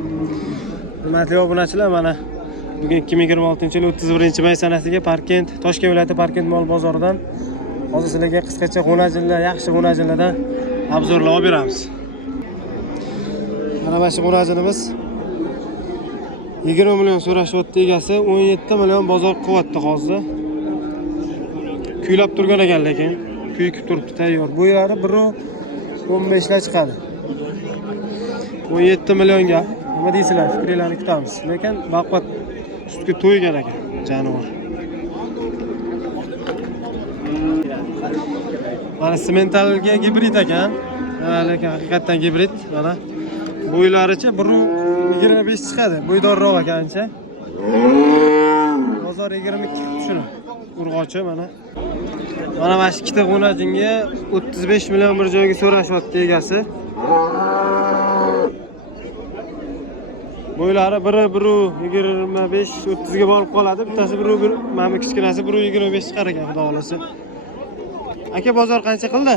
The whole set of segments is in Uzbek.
Hurmatli obunachilar, mana bugun 2026-yil 31-may sanasiga Parkent, Toshkent viloyati Parkent mol bozoridan hozir sizlarga qisqacha g'unajinlar, yaxshi g'unajinlardan obzorlar olib beramiz. Mana shu g'unajinimiz 20 million so'rashyapti egasi, 17 million bozor qilyapti hozir. Kuylab turgan ekan, lekin kuykib turibdi, tayyor. Bu yeri 1.15 ga chiqadi. 17 millionga nima deysizlar? Fikringizni kutamiz. Lekin vaqt sutga to'ygan ekan jonivor. Mana sementalga gibrid ekan. Lekin haqiqatan gibrid. Mana bo'ylaricha 1.25 chiqadi. Bo'ydorroq ekancha. Bozor 22 shuni. Urg'ochi mana. Mana shu ikkita g'unajinga 35 million bir joyga so'rashyapti egasi. Bo'ylari 1.25-30 ga borib qoladi. Bittasi 1 mana kichkinasi 1.25 chiqar ekan, xudo xolasa. Aka, bozor qancha qildi?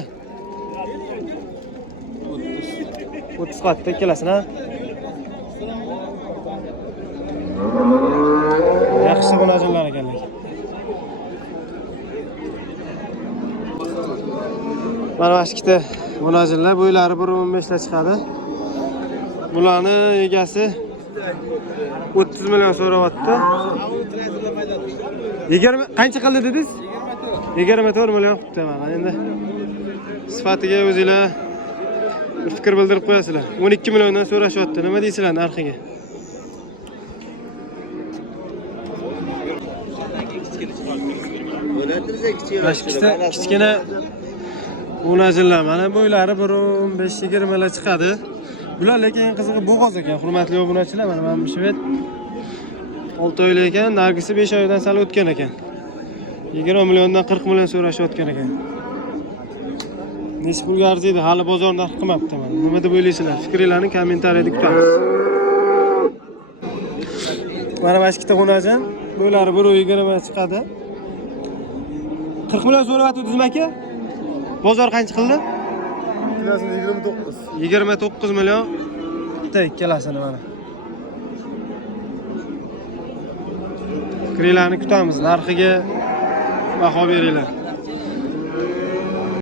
30 qatda ikkalasini. Yaxshi g'unajinlar ekanlar. Mana shu ikkita g'unajinlar bo'ylari 1.15 ga chiqadi. Bularni egasi 30 million so'rayapti. 20 qancha qildi dedingiz? 24 million qildi mana. Endi sifatiga o'zingizlar fikr bildirib qo'yasizlar. 12 milliondan so'rashyapti. Nima deysizlar narxiga? Kichkina g'unajinlar mana bo'ylari 1.15-20 ga chiqadi. Bular lekin qizig'i bo'g'oz ekan, hurmatli obunachilar. Mana bu shvet 6 oylik ekan, nargisi 5 oydan sal o'tgan ekan. 20 milliondan 40 million so'rashayotgan ekan. Necha pulga arziydi? Hali bozor narxi qilmabdi mana. Nima deb o'ylaysizlar? Fikringizni kommentariyada kutamiz. Mana bu ikkita g'unajin, bo'ylari 1.20 ga chiqadi. 40 million so'rayapti aka? Bozor qancha qildi? Ikkalasini 29. 29 million. Bitta ikkalasini mana. Fikringizni kutamiz. Narxiga baho beringlar.